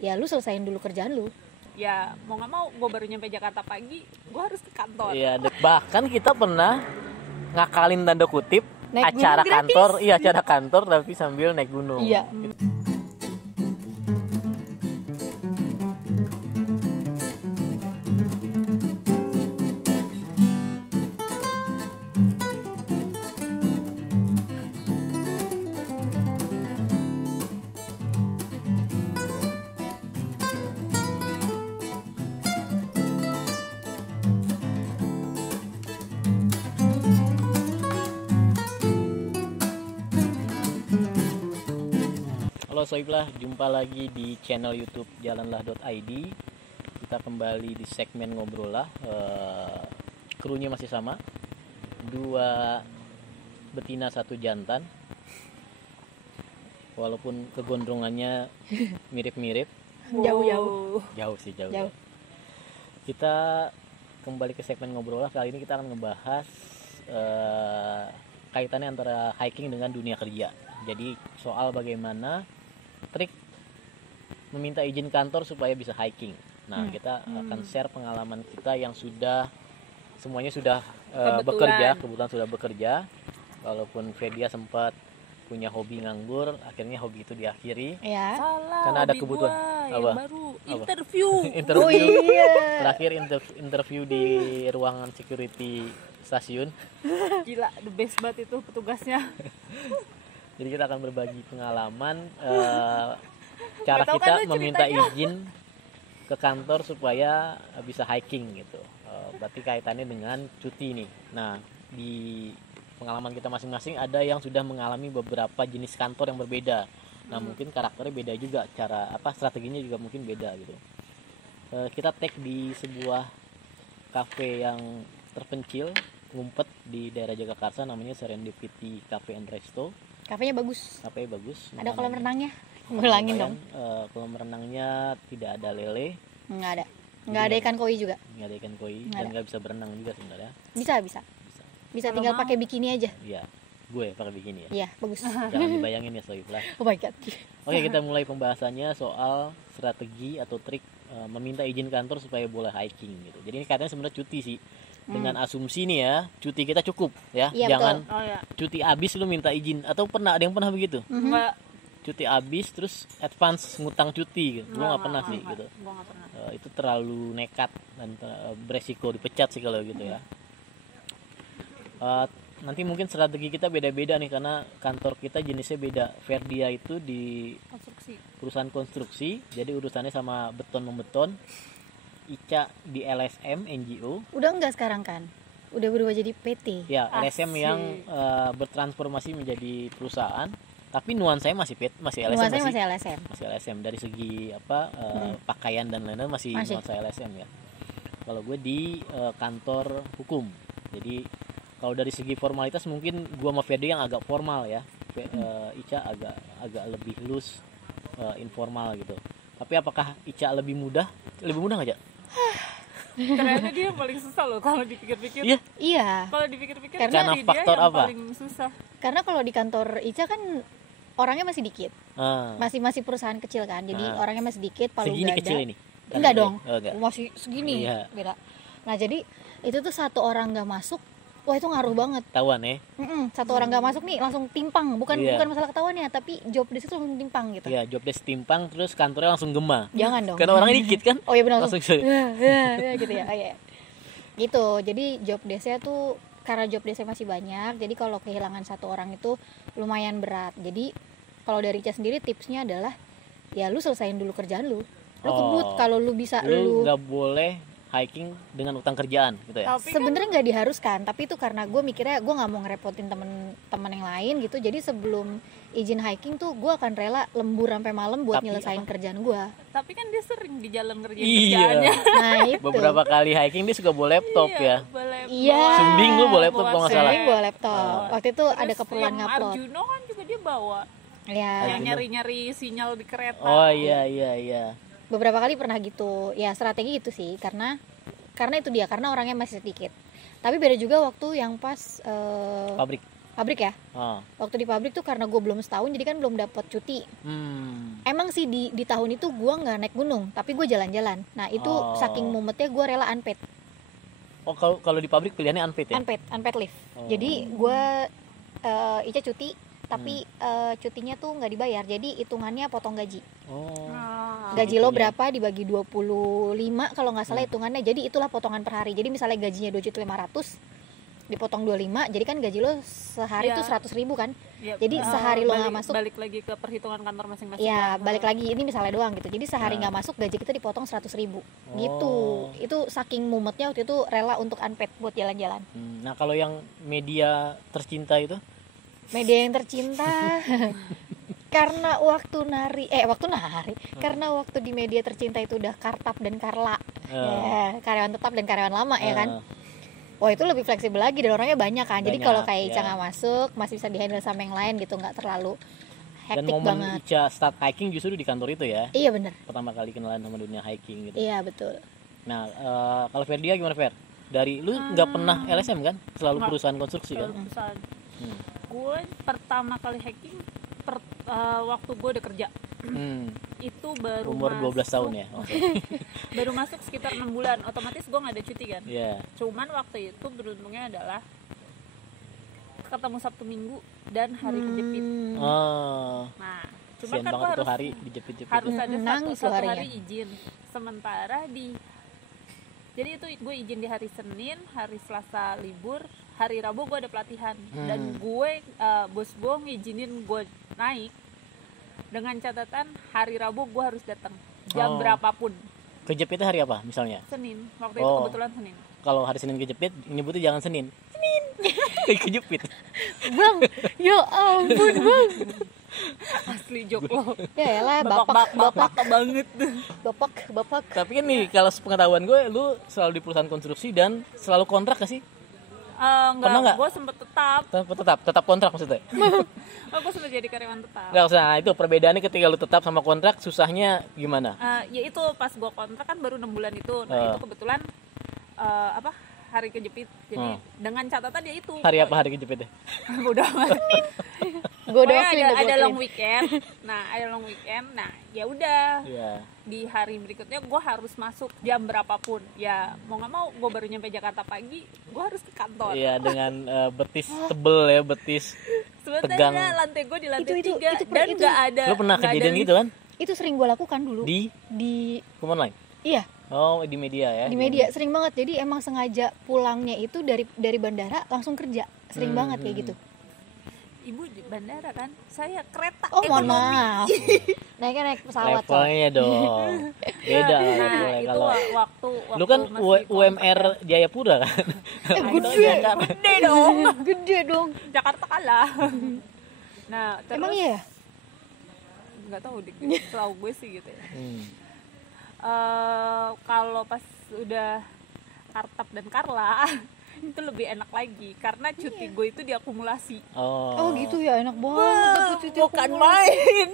ya lu selesain dulu kerjaan lu. Ya mau nggak mau gue baru nyampe Jakarta pagi, gue harus ke kantor. Iya, bahkan kita pernah ngakalin tanda kutip Naik acara gunung kantor, iya acara kantor tapi sambil naik gunung. Iya. Halo Soiblah, jumpa lagi di channel YouTube jalanlah.id. Kita kembali di segmen ngobrol lah. Krunya masih sama, 2 betina 1 jantan. Walaupun kegondrongannya mirip-mirip, Jauh. sih jauh. Jauh. Kita kembali ke segmen ngobrol lah. Kali ini kita akan ngebahas kaitannya antara hiking dengan dunia kerja. Jadi soal bagaimana trik meminta izin kantor supaya bisa hiking. Nah, kita akan share pengalaman kita yang semuanya sudah bekerja, kebetulan sudah bekerja. Walaupun Fedia sempat punya hobi nganggur, akhirnya hobi itu diakhiri. Ya. Salah, Karena ada hobi kebutuhan. gua yang Apa? baru Apa? interview. Interview. Oh iya. Terakhir interview di ruangan security stasiun. Gila, the best banget itu petugasnya. Jadi kita akan berbagi pengalaman cara Nggak tahu kita kan lu meminta ceritanya. izin ke kantor supaya bisa hiking gitu. Berarti kaitannya dengan cuti nih. Nah, di pengalaman kita masing-masing ada yang sudah mengalami beberapa jenis kantor yang berbeda. Nah, mungkin karakternya beda juga, strateginya juga mungkin beda gitu. Kita tag di sebuah kafe yang terpencil, ngumpet di daerah Jagakarsa, namanya Serendipity Cafe and Resto. Kafenya bagus. Kafenya bagus. Ada kolam renangnya. Lumayan. Ngulangin dong. Kolam renangnya tidak ada lele, Nggak ada. Nggak ada ikan koi juga. nggak ada ikan koi, Nggak dan ada. nggak bisa berenang juga sebenarnya. Bisa. Bisa Kalau tinggal mau. pakai bikini aja. Iya, gue pakai bikini ya. Iya, bagus. Jangan dibayangin ya Soiblah. Oh my god. Oke, kita mulai pembahasannya soal strategi atau trik meminta izin kantor supaya boleh hiking gitu. Jadi ini katanya sebenarnya cuti sih. Dengan asumsi nih ya, cuti kita cukup ya. Iya, Jangan Oh ya, cuti habis lu minta izin, atau ada yang pernah begitu? enggak. Cuti habis terus advance ngutang cuti gitu. Gue nggak pernah sih gitu. Gua nggak pernah. Itu terlalu nekat dan beresiko dipecat sih kalau gitu ya. Nanti mungkin strategi kita beda-beda nih karena kantor kita jenisnya beda. Ferdia itu di Konstruksi. perusahaan konstruksi, jadi urusannya sama beton membeton. Ica di LSM NGO. Udah enggak sekarang kan? Udah berubah jadi PT. Ya, LSM Asik. yang bertransformasi menjadi perusahaan, tapi nuansanya masih LSM. Nuansanya masih LSM. Masih LSM dari segi pakaian dan lain-lain masih Masih. nuansa LSM ya. Kalau gue di kantor hukum, jadi kalau dari segi formalitas mungkin gue sama Fedo yang agak formal ya. Ica agak lebih loose, informal gitu. Tapi apakah Ica lebih mudah? Lebih mudah nggak, Cak? Ternyata dia yang paling susah loh kalau dipikir-pikir. Iya. Iya. Kalau dipikir-pikir Karena dia faktor yang apa? paling susah. Karena kalau di kantor Ica kan orangnya masih dikit. Ah, Masih perusahaan kecil kan. Jadi orangnya masih dikit, palu segini gada. kecil ini. Enggak dong. Oh, enggak. Masih segini. Iya. Beda. Nah, jadi itu tuh satu orang nggak masuk, wah itu ngaruh banget. Tahuan ya. Satu orang nggak masuk nih langsung timpang. Bukan Iya. masalah ketahuan ya, tapi job desk itu langsung timpang gitu. Iya, job desk timpang terus kantornya langsung gema. Jangan dong. Karena orangnya dikit kan. Oh iya benar Langsung ya, gitu ya. Oh, iya. Gitu. Jadi job desk-nya tuh karena job desk-nya masih banyak, jadi kalau kehilangan satu orang itu lumayan berat. Jadi kalau dari Ica sendiri tipsnya adalah ya lu selesain dulu kerjaan lu. Lu kebut kalau lu bisa lu lu nggak boleh hiking dengan utang kerjaan gitu ya. Tapi sebenarnya nggak diharuskan, tapi itu karena gue mikirnya gue nggak mau ngerepotin temen-temen yang lain gitu. Jadi sebelum izin hiking tuh gue akan rela lembur sampai malam buat Tapi nyelesain kerjaan gue. tapi kan dia sering di jalan kerjain Iya. kerjaannya. Nah itu. Beberapa kali hiking dia suka bawa laptop ya. Boleh. Iya. Sumbing lu bawa laptop kalau nggak salah. Sering bawa laptop. Waktu itu ada Terus keperluan yang ngupload. Arjuno kan juga dia bawa. Ya. Yang nyari-nyari sinyal di kereta. Oh iya. Beberapa kali pernah gitu. Ya strategi itu sih karena itu dia karena orangnya masih sedikit. Tapi beda juga waktu yang pas Pabrik. pabrik ya. Oh. Waktu di pabrik tuh karena gue belum setahun, jadi kan belum dapat cuti. Emang sih di tahun itu gue nggak naik gunung, tapi gue jalan-jalan. Nah itu saking mumetnya gue rela unpaid. Oh, kalau di pabrik pilihannya unpaid ya? Unpaid leave. Jadi gue Ica cuti, tapi cutinya tuh nggak dibayar, jadi hitungannya potong gaji. Gaji lo berapa dibagi 25 kalau nggak salah hitungannya, jadi itulah potongan per hari. Jadi misalnya gajinya 2.500.000 dipotong 25, jadi kan gaji lo sehari tuh 100.000 kan. Jadi sehari lo nggak masuk, balik lagi ke perhitungan kantor masing-masing. ya balik lagi, ini misalnya doang gitu. Jadi sehari nggak masuk, gaji kita dipotong 100.000 gitu. Itu saking mumetnya waktu itu rela untuk unpaid buat jalan-jalan. Nah kalau yang media tercinta itu? Media yang tercinta karena karena waktu di media tercinta itu udah Kartap dan Karla, ya, karyawan tetap dan karyawan lama ya kan. Wah itu lebih fleksibel lagi dan orangnya banyak kan. Jadi kalau kayak Ica nggak masuk, masih bisa dihandle sama yang lain gitu, nggak terlalu hektik banget. Dan momen Ica start hiking justru di kantor itu ya? Iya benar. Pertama kali kenalan sama dunia hiking gitu. Iya betul. Nah kalau Ferdia gimana Fer? Dari lu nggak pernah LSM kan? Selalu perusahaan konstruksi kan? Gue pertama kali hiking waktu gue udah kerja. Itu baru umur 12 tahun ya. Baru masuk sekitar 6 bulan, otomatis gue nggak ada cuti kan. Cuman waktu itu beruntungnya adalah ketemu Sabtu Minggu dan hari kejepit. Nah cuman kan gue harus ada satu hari izin. Sementara jadi itu gue izin di hari Senin, hari Selasa libur, hari Rabu gue ada pelatihan. Dan bos gue ngizinin gue naik dengan catatan hari Rabu gue harus datang jam berapapun. Kejepitnya hari apa misalnya? Senin, waktu itu kebetulan Senin. Kalau hari Senin kejepit, nyebutnya jangan Senin. Kejepit. Bang, ya ampun bang. Asli jok lo. Ya elah, bapak banget. Bapak. Tapi kan nih, kalau sepengetahuan gue, lu selalu di perusahaan konstruksi dan selalu kontrak gak sih? Enggak, gue sempet tetap kontrak maksudnya? Gue sempet jadi karyawan tetap. Nggak usah, nah, itu perbedaannya ketika lu tetap sama kontrak, susahnya gimana? Ya itu pas gue kontrak kan baru 6 bulan itu. Nah itu kebetulan hari kejepit. Jadi dengan catatan ya itu. Hari apa hari kejepitnya? Udah amat. Ada long weekend. Nah ada long weekend. Nah ya udah. Di hari berikutnya gue harus masuk jam berapapun. Ya mau nggak mau gue baru nyampe Jakarta pagi, gue harus ke kantor. Iya dengan betis tebel ya, betis tegang. Sebenarnya lantai gue di lantai 3 dan nggak ada. Lo pernah kejadian gitu kan? Itu sering gue lakukan dulu. Di online? Iya. Oh di media ya? Di media sering banget. Jadi emang sengaja pulangnya itu dari bandara langsung kerja. Sering banget kayak gitu. Ibu di bandara kan, saya kereta mohon maaf. naik pesawat. Levelnya dong. Beda nah, itu kalau waktu lu kan UMR Jayapura kan? Gede dong. Jakarta kalah. Nah, terus emang iya? Enggak tahu deh, tahu gue sih gitu ya. Kalau pas udah Kartap dan Karla itu lebih enak lagi karena cuti gue itu diakumulasi. Oh gitu ya, enak banget cuti bukan main.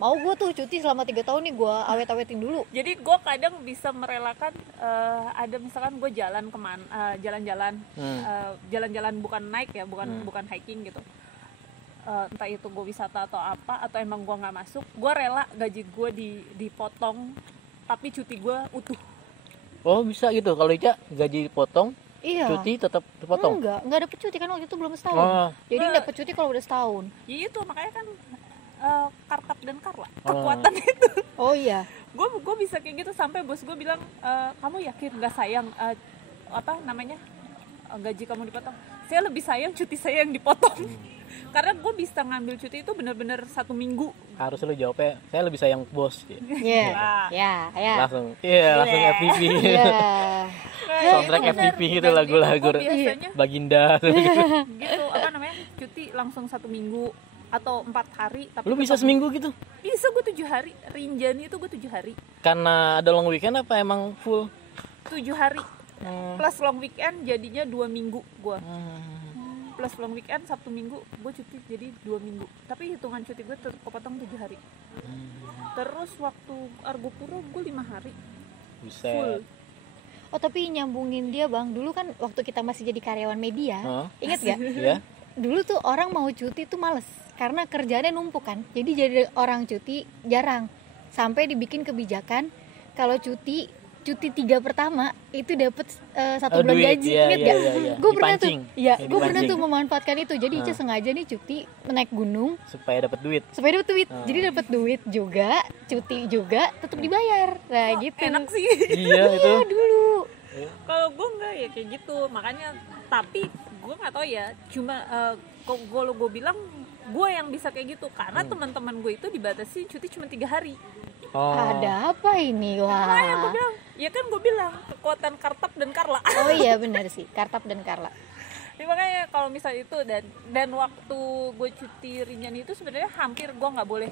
Mau gue tuh cuti selama 3 tahun nih, gue awet-awetin dulu. Jadi gue kadang bisa merelakan ada misalkan gue jalan kemana, jalan-jalan jalan-jalan bukan naik ya, bukan hiking gitu. Entah itu gue wisata atau apa, atau emang gue nggak masuk, gue rela gaji gue dipotong tapi cuti gue utuh. Oh bisa gitu, kalau Ica gaji dipotong, cuti tetap dipotong? Enggak dapet cuti kan waktu itu belum setahun. Jadi dapet cuti kalau udah setahun. Ya itu makanya kan Kartap dan Karla kekuatan itu. Oh iya. Gue bisa kayak gitu sampai bos gue bilang, kamu yakin nggak sayang gaji kamu dipotong? Saya lebih sayang cuti saya yang dipotong. Karena gue bisa ngambil cuti itu benar-benar 1 minggu. Harus lu jawabnya, saya lebih sayang bos. Langsung FPV. Soundtrack FPV gitu, lagu-lagu Baginda gitu, cuti langsung 1 minggu atau 4 hari. Tapi lu bisa seminggu gitu? Bisa, gue 7 hari. Rinjani itu gue 7 hari. Karena ada long weekend apa emang full? 7 hari plus long weekend jadinya 2 minggu gue. Plus long weekend Sabtu Minggu gue cuti jadi 2 minggu. Tapi hitungan cuti gue kepotong 7 hari. Terus waktu Argopuro gue 5 hari. Buset. Full. Oh tapi nyambungin dia bang, dulu kan waktu kita masih jadi karyawan media, inget gak? Iya. dulu tuh orang mau cuti tuh males karena kerjaannya numpuk kan. Jadi orang cuti jarang. Sampai dibikin kebijakan kalau cuti 3 pertama itu dapat 1 bulan duit, gaji. iya, Ingat iya, gak? iya, iya. Gue pernah tuh. Dipancing. Iya, Ya, gue pernah dipancing. tuh memanfaatkan itu. Jadi Ica sengaja nih cuti naik gunung supaya dapat duit. Jadi dapat duit juga, cuti juga, tetap dibayar. Nah, gitu. Enak sih. Iya itu. Iya dulu. Kalau gue enggak ya kayak gitu, makanya tapi gue nggak tahu ya, cuma kalau gue bilang gue yang bisa kayak gitu karena teman-teman gue itu dibatasi cuti cuma 3 hari. Oh. Ada apa ini? Makanya gue Wah. bilang, ya kan gue bilang kekuatan Kartap dan Karla. Oh iya benar sih, Kartap dan Karla. Ya, makanya kalau misal itu dan waktu gue cuti ringan itu sebenarnya hampir gue nggak boleh.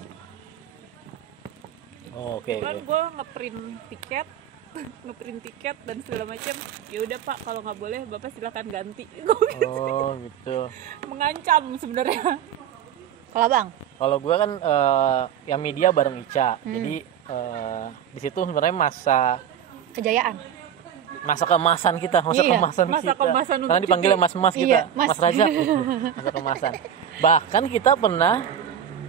Oh, oke. Kan gue ngeprint tiket dan segala macam. Ya udah Pak, kalau nggak boleh Bapak silakan ganti. Oh gitu. Mengancam sebenarnya. Kalau Bang? Kalau gue kan yang media bareng Ica, jadi di situ sebenarnya masa kemasan kita, masa Iya, kemasan masa kita. kemasan untuk Karena dipanggilnya cuti. mas-mas kita, Iya, Mas. Mas Raja, masa kemasan. Bahkan kita pernah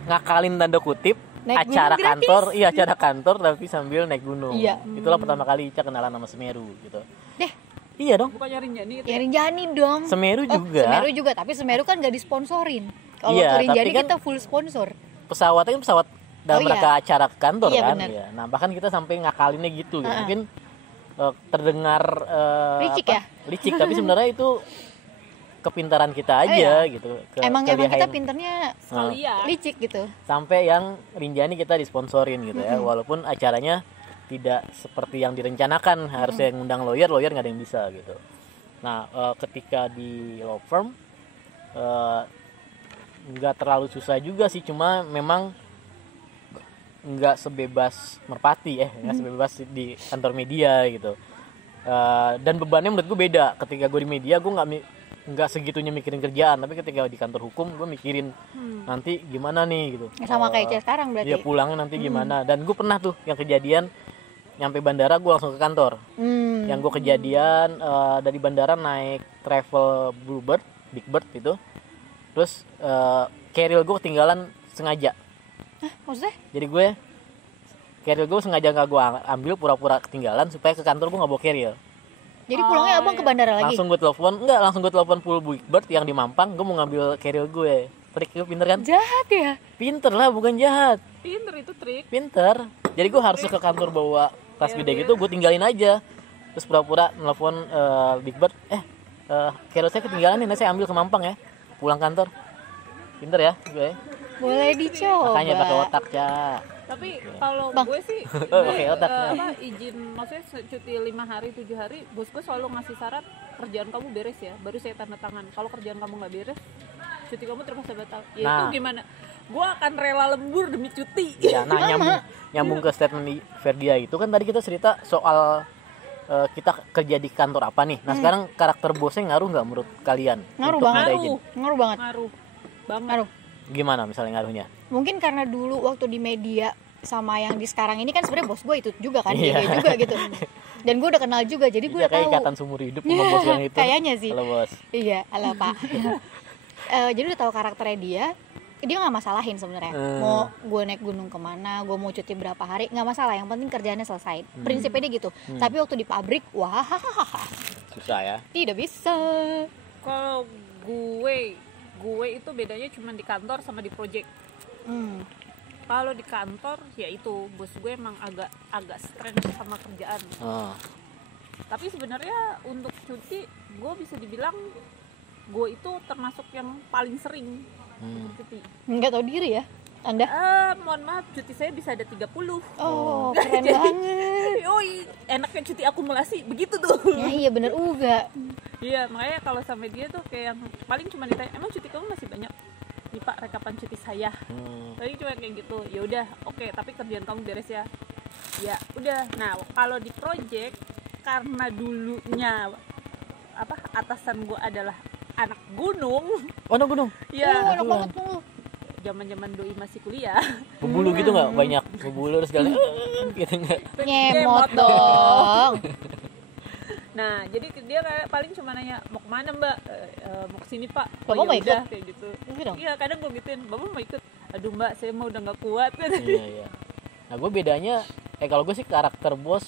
ngakalin tanda kutip Naik acara gunung kantor, iya acara kantor tapi sambil naik gunung. Iya. Itulah pertama kali Ica kenalan sama Semeru gitu. Deh, Iya dong. Bukan Rinjani itu. ya Rinjani dong. Semeru juga. Semeru juga, tapi Semeru kan gak disponsorin. Kalau Iya, Rinjani tapi kan kita full sponsor. Pesawatnya kan pesawat dalam Oh, iya. rangka acara kantor Iya, kan. benar. Iya. Nah bahkan kita sampai ngakalinnya gitu. Mungkin terdengar Licik ya? licik, tapi sebenarnya itu kepintaran kita aja gitu. Emang kita kelihayan. pinternya Sekalian. licik gitu. Sampai yang Rinjani kita disponsorin gitu ya, walaupun acaranya tidak seperti yang direncanakan, harusnya yang ngundang lawyer nggak ada yang bisa gitu. Nah ketika di law firm nggak terlalu susah juga sih, cuma memang nggak sebebas merpati nggak sebebas di kantor media gitu. Dan bebannya menurut gue beda. Ketika gue di media gue nggak segitunya mikirin kerjaan, tapi ketika di kantor hukum gue mikirin nanti gimana nih gitu. Sama kayak Ica sekarang berarti. Dia pulangnya nanti gimana. Dan gue pernah tuh yang kejadian nyampe bandara gue langsung ke kantor. Yang gue kejadian dari bandara naik travel Bluebird, Big Bird itu. Terus carrier gue ketinggalan sengaja. Hah, maksudnya? Jadi carrier gue sengaja nggak gue ambil, pura-pura ketinggalan supaya ke kantor gue nggak bawa carrier. Jadi pulangnya abang ke bandara lagi? Langsung gue telepon full Big Bird yang di Mampang, gue mau ngambil carrier gue. Trik itu pinter kan? Jahat ya? Pinter lah, bukan jahat. Pinter itu trik. Pinter. Jadi gue harus ke kantor bawa tas gede gitu, gue tinggalin aja. Terus pura-pura nelfon Big Bird, carrier saya ketinggalan nih, nanti saya ambil ke Mampang ya. Pulang kantor. Pinter ya gue. Boleh dicoba. Makanya pakai otak, Ca. Tapi kalau Bang. gue sih Pakai otak. izin, maksudnya cuti 5 hari 7 hari, bos gue selalu ngasih syarat kerjaan kamu beres ya, baru saya tanda tangan. Kalau kerjaan kamu nggak beres, cuti kamu terpaksa batal. Ya itu gimana? Gue akan rela lembur demi cuti. Ya, nah nyambung ke statement Ferdia itu kan tadi kita cerita soal kita kerja di kantor apa nih. Nah sekarang karakter bosnya ngaruh nggak menurut kalian? Ngaruh untuk banget. minta izin? Ngaruh banget. Ngaruh banget. Ngaruh. Gimana misalnya ngaruhnya? Mungkin karena dulu waktu di media sama yang di sekarang ini kan sebenarnya bos gue itu juga kan, Iya. dia juga gitu. Dan gue udah kenal juga, jadi gue Iya, udah kayak tahu. ikatan seumur hidup sama bos yang itu. Kayaknya sih. Halo bos. Iya, halo Pak. Jadi udah tahu karakternya dia nggak masalahin sebenarnya. Mau gue naik gunung kemana, gue mau cuti berapa hari, nggak masalah. Yang penting kerjaannya selesai. Prinsipnya dia gitu. Tapi waktu di pabrik, wah, Susah ya. tidak bisa. Kalau gue itu bedanya cuma di kantor sama di project. Kalau di kantor ya itu bos gue emang agak stres sama kerjaan. Tapi sebenarnya untuk cuti gue bisa dibilang gue itu termasuk yang paling sering cuti. Nggak tahu diri ya Anda? Mohon maaf, cuti saya bisa ada 30. Oh, keren banget. Yoi, enaknya cuti akumulasi begitu tuh. Ya, iya bener juga. Iya, makanya kalau sama dia tuh kayak yang paling cuma ditanya, emang cuti kamu masih banyak? Nih Pak, rekapan cuti saya. Tapi cuma kayak gitu. Ya udah, oke, tapi kerjaan kamu beres ya. Ya, udah. Nah, kalau di project karena dulunya atasan gue adalah anak gunung. Oh, anak gunung. Ya, Enak banget tuh. zaman-zaman doi masih kuliah. Bebulu gitu nggak? Banyak bebulu terus jalan gitu nggak? Nyemot dong. Nah jadi dia kayak paling cuma nanya mau kemana mbak, mau kesini pak. Bapak mau ikut? Kayak gitu. Iya kadang gue gituin, bapak mau ikut? Aduh mbak saya mau udah nggak kuat. Iya. Nah gue bedanya kalau gue sih karakter bos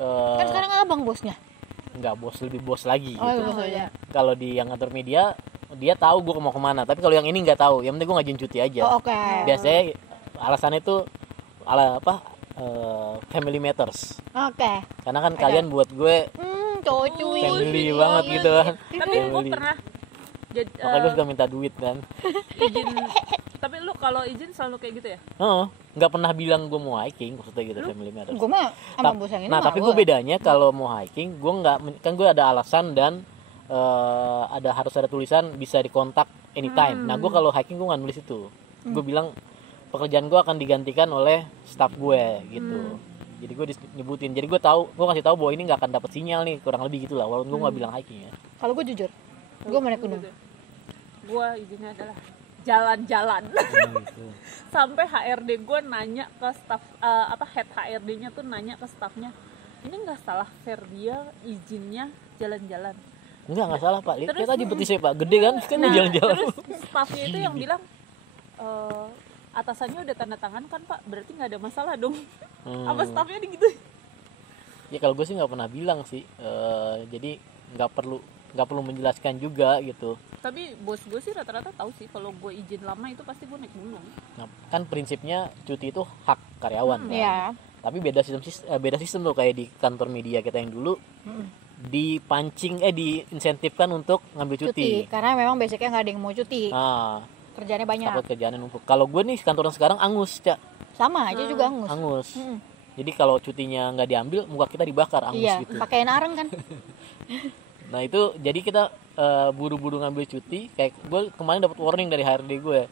kan sekarang abang bosnya. Enggak, bos lebih bos lagi Oh, gitu. bos aja. Kalau di yang ngatur media dia tahu gue mau kemana, tapi kalau yang ini nggak tahu, yang penting gue ngajuin cuti aja. Oh, oke. Biasanya alasannya tuh family matters. Oke. Karena kan kalian buat gue Cowok cuy. family banget gitu kan. Tapi gue pernah makanya gue suka minta duit kan. izin. Tapi lu kalau izin selalu kayak gitu ya? Nggak pernah bilang gue mau hiking, maksudnya gitu. Family matters. Gue mah sama bos yang ini. Nah tapi gue bedanya kalau mau hiking, gue nggak, kan gue ada alasan dan harus ada tulisan bisa dikontak anytime. Nah gue kalau hiking gue nggak nulis itu. Gue bilang pekerjaan gue akan digantikan oleh staff gue gitu. Jadi gue nyebutin. Jadi gue kasih tahu bahwa ini nggak akan dapat sinyal nih, kurang lebih gitulah. Walaupun gue nggak bilang hiking ya. Kalau gue jujur, gue mau naik gunung. Gue izinnya adalah jalan-jalan. Gitu. Sampai HRD gue nanya ke staff, head HRD-nya tuh nanya ke staffnya, ini nggak salah Ferdia izinnya jalan-jalan? Nggak salah pak. Lihat tadi betisnya pak, gede kan? Kan jalan-jalan. Terus staffnya itu yang bilang, atasannya udah tanda tangan kan pak, berarti nggak ada masalah dong. Apa staffnya gitu? Ya kalau gue sih nggak pernah bilang sih. Jadi nggak perlu menjelaskan juga gitu. Tapi bos gue sih rata-rata tahu sih kalau gue izin lama itu pasti gue naik gunung. Nah, kan prinsipnya cuti itu hak karyawan kan. Iya. Tapi beda sistem tuh kayak di kantor media kita yang dulu. Diinsentifkan untuk ngambil cuti. Karena memang basicnya nggak ada yang mau cuti. Nah, kerjaannya banyak. takut kerjaannya numpuk. Kalau gue nih kantoran sekarang angus, Cak. Sama aja juga angus. Angus. Jadi kalau cutinya nggak diambil, muka kita dibakar angus gitu. Iya, pakaian areng kan. Nah itu jadi kita buru-buru ngambil cuti. Kayak gue kemarin dapat warning dari HRD gue.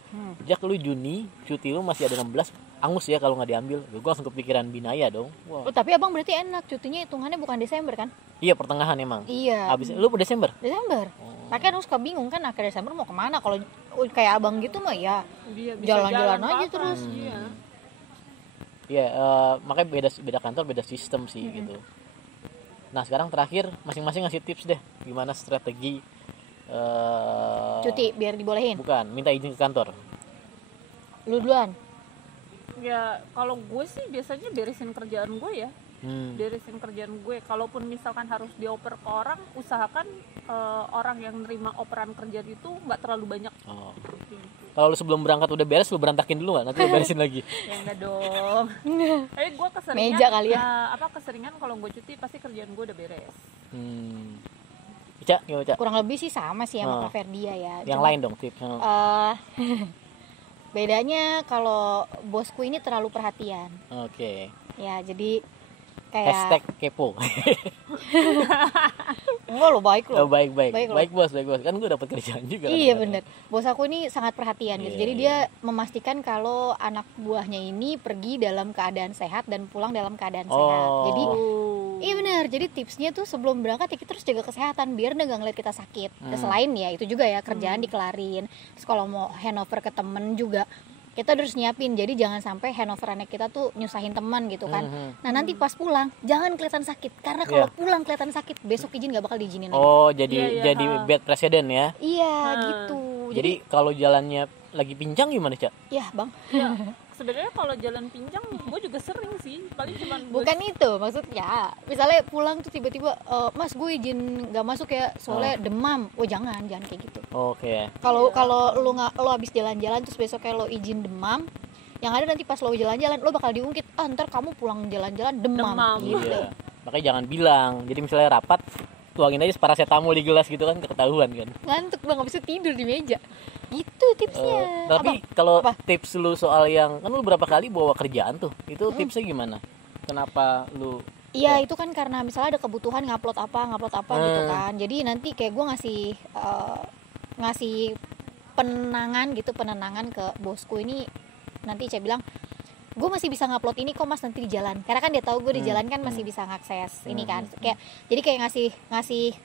Jak lu Juni cuti lu masih ada 16, angus ya kalau nggak diambil. Gue langsung kepikiran binaya dong. Wow. Oh, tapi abang berarti enak, cutinya hitungannya bukan Desember kan? Iya, pertengahan emang. Iya. Abis lu Desember? Desember. Makanya aku suka bingung kan akhir Desember mau kemana. Kalau kayak abang gitu mah ya jalan-jalan aja terus. Iya, makanya beda kantor, beda sistem sih gitu. Nah sekarang terakhir masing-masing ngasih tips deh gimana strategi cuti biar dibolehin. Bukan, minta izin ke kantor. Lu duluan. Ya kalau gue sih biasanya beresin kerjaan gue ya. Beresin kerjaan gue. Kalaupun misalkan harus dioper ke orang, usahakan orang yang nerima operan kerjaan itu nggak terlalu banyak. Kalau lu sebelum berangkat udah beres, lu berantakin dulu nggak? Nanti lu beresin lagi. Ya enggak dong. Tapi gue keseringan. Meja kali ya. Keseringan kalau gue cuti pasti kerjaan gue udah beres. Ica, gimana Ica? Kurang lebih sih sama sih sama Kak Ferdia ya. Yang lain dong tips. Bedanya kalau bosku ini terlalu perhatian. Oke. Ya jadi kayak #kepo. Enggak lo baik lo. Baik bos. Kan gue dapat kerjaan juga. Iya bener. Bos aku ini sangat perhatian gitu. Jadi dia memastikan kalau anak buahnya ini pergi dalam keadaan sehat dan pulang dalam keadaan sehat. Jadi iya benar. Jadi tipsnya tuh sebelum berangkat ya kita terus jaga kesehatan biar dia nggak ngeliat kita sakit. Selain ya itu juga ya kerjaan dikelarin. Terus kalau mau handover ke temen juga kita harus nyiapin, jadi jangan sampai handoverannya kita tuh nyusahin teman gitu kan. Nah nanti pas pulang jangan kelihatan sakit, karena kalau pulang kelihatan sakit besok izin nggak bakal diizinin lagi. Jadi bad precedent ya. Iya gitu. Jadi kalau jalannya lagi pincang gimana Cak? Ya bang. Ya, sebenarnya kalau jalan pincang gue juga sering sih, paling cuma bukan itu maksudnya. Misalnya pulang tuh tiba-tiba mas gue izin nggak masuk ya soalnya demam. Jangan kayak gitu. Oke. Kalau lo habis jalan-jalan terus besok kayak lo izin demam, yang ada nanti pas lo jalan-jalan lo bakal diungkit, ntar kamu pulang jalan-jalan demam. Gitu. Iya. Makanya jangan bilang. Jadi misalnya rapat, tuangin aja paracetamol di gelas gitu kan, ketahuan kan. Ngantuk bang, nggak bisa tidur di meja. Gitu tipsnya. Tapi kalau tips lu soal yang kan lu berapa kali bawa kerjaan tuh, itu tipsnya gimana? Kenapa lu? Iya itu kan karena misalnya ada kebutuhan ngupload apa gitu kan. Jadi nanti kayak gue ngasih penenangan ke bosku ini. Nanti saya bilang gue masih bisa ngupload ini kok mas nanti di jalan. Karena kan dia tahu gue di jalan kan masih bisa ngakses ini kan. Jadi kayak ngasih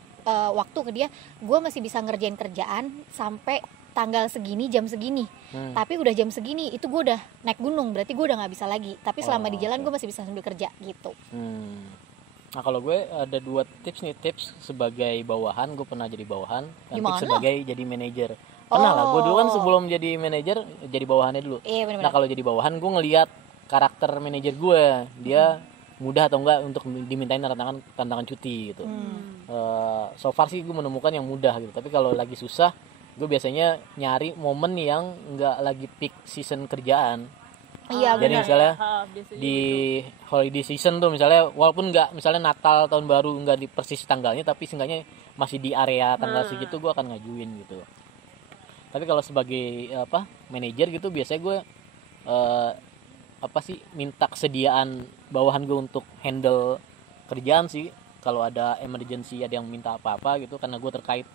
waktu ke dia. Gue masih bisa ngerjain kerjaan sampai tanggal segini jam segini. Tapi udah jam segini itu gue udah naik gunung, berarti gue udah nggak bisa lagi. Tapi selama di jalan gue masih bisa sambil kerja gitu. Nah kalau gue ada 2 tips nih, tips sebagai bawahan, gue pernah jadi bawahan, dan Gimana? tips sebagai jadi manajer. Pernah lah, gue dulu kan sebelum jadi manajer jadi bawahannya dulu. Iya, bener-bener. Nah kalau jadi bawahan gue ngelihat karakter manajer gue, dia mudah atau enggak untuk dimintain tantangan cuti gitu. So far sih gue menemukan yang mudah gitu, tapi kalau lagi susah gue biasanya nyari momen yang enggak lagi peak season kerjaan. Iya, Jadi benar. misalnya biasanya di holiday season tuh misalnya walaupun nggak misalnya Natal tahun baru nggak di persis tanggalnya, tapi seenggaknya masih di area tanggal segitu gue akan ngajuin gitu. Tapi kalau sebagai manajer gitu biasanya gue minta kesediaan bawahan gue untuk handle kerjaan sih. Kalau ada emergency, ada yang minta apa-apa gitu, karena gue terkait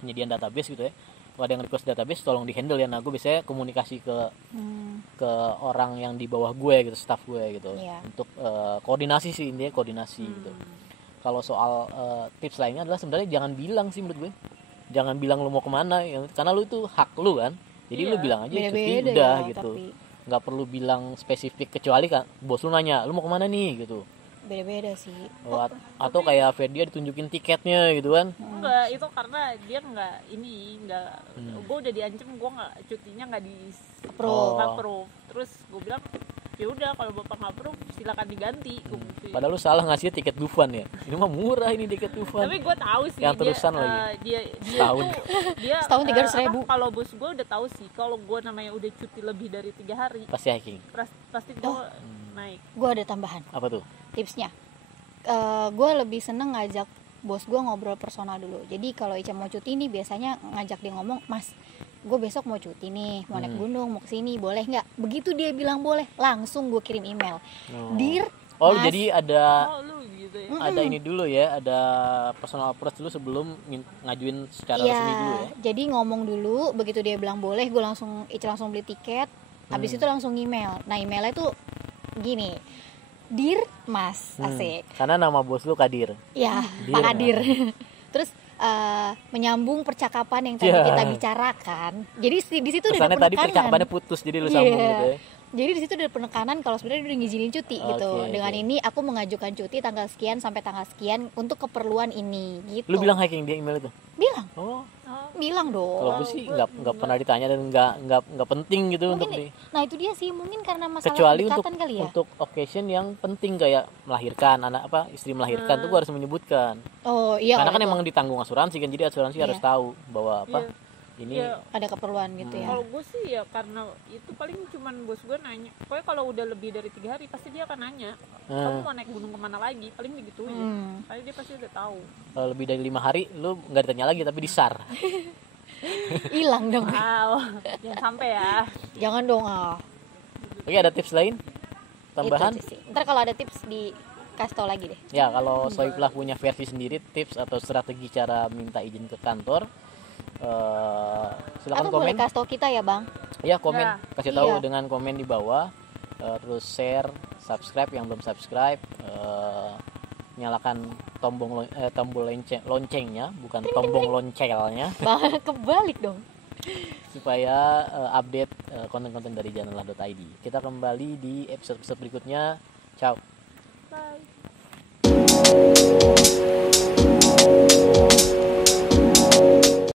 penyediaan database gitu ya. Kalau ada yang request database tolong di handle ya. Nah gue biasanya komunikasi ke orang yang di bawah gue gitu, staff gue gitu, untuk koordinasi sih, intinya koordinasi gitu. Kalau soal tips lainnya adalah sebenarnya jangan bilang sih menurut gue, jangan bilang lu mau kemana ya, karena lu itu hak lu kan, jadi lu bilang aja cuti udah ya, gitu, tapi nggak perlu bilang spesifik, kecuali kan bos lu nanya lu mau kemana nih gitu. beda-beda sih. Atau kayak Ferdia ditunjukin tiketnya gitu kan. Enggak, itu karena dia gue udah diancam, gue nggak, cutinya nggak di approve. Terus gue bilang ya udah kalau bapak nggak approve silakan diganti. Padahal lu salah ngasih tiket Dufan ya, ini mah murah ini tiket Dufan. Tapi gue tahu sih yang terusan lagi setahun 300.000. Kalau bos gue udah tahu sih kalau gue namanya udah cuti lebih dari 3 hari pasti hiking, pasti gue naik. Gue ada tambahan. Apa tuh Tipsnya? Gue lebih seneng ngajak bos gue ngobrol personal dulu. Jadi kalau Ica mau cuti nih biasanya ngajak dia ngomong, Mas, gue besok mau cuti nih, mau naik gunung, mau kesini, boleh nggak? Begitu dia bilang boleh, langsung gue kirim email. Dear Mas, jadi ada lu gitu ya. ada ini dulu ya, ada personal approach dulu sebelum ngajuin secara resmi dulu ya. Jadi ngomong dulu, begitu dia bilang boleh, gue Ica langsung beli tiket. Habis itu langsung email. Nah emailnya tuh gini, Dear Mas, asik. Karena nama bos lu Kadir. Ya, Dear Pak Kadir. Terus menyambung percakapan yang tadi kita bicarakan. Jadi di situ udah ada penekanan. Tadi percakapannya putus, jadi lu sambung gitu ya. Jadi di situ ada penekanan kalau sebenarnya udah ngizinin cuti gitu. Dengan ini aku mengajukan cuti tanggal sekian sampai tanggal sekian untuk keperluan ini gitu. Lu bilang hiking dia email itu? Bilang. Bilang dong. Kalau gue sih nggak pernah ditanya dan nggak penting gitu mungkin, untuk di. Nah itu dia sih, mungkin karena masalah kecuali kali ya. untuk occasion yang penting kayak melahirkan istri melahirkan tuh gue harus menyebutkan. Oh iya. Karena kan emang ditanggung asuransi kan, jadi asuransi harus tahu bahwa ini ada keperluan gitu ya. Kalau gue sih ya karena itu paling cuman bos gue nanya. Pokoknya kalau udah lebih dari 3 hari pasti dia akan nanya, kamu mau naik gunung kemana lagi, paling begitu ya. Kali dia pasti udah tahu. Kalau lebih dari 5 hari lu nggak ditanya lagi tapi disar. Hilang dong. Jangan sampai ya. Jangan dong. Oke, ada tips lain tambahan? Ntar kalau ada tips kasih tau lagi deh. Ya, kalau Soiblah punya versi sendiri tips atau strategi cara minta izin ke kantor, silakan atau komen. boleh kasih tau kita ya bang. Ya, komen, kasih tahu dengan komen di bawah. Terus share, subscribe yang belum subscribe, nyalakan tombol loncengnya, bukan tombol loncelnya. Kebalik dong. Supaya update konten-konten dari janganlah.id. Kita kembali di episode berikutnya. Ciao. Bye.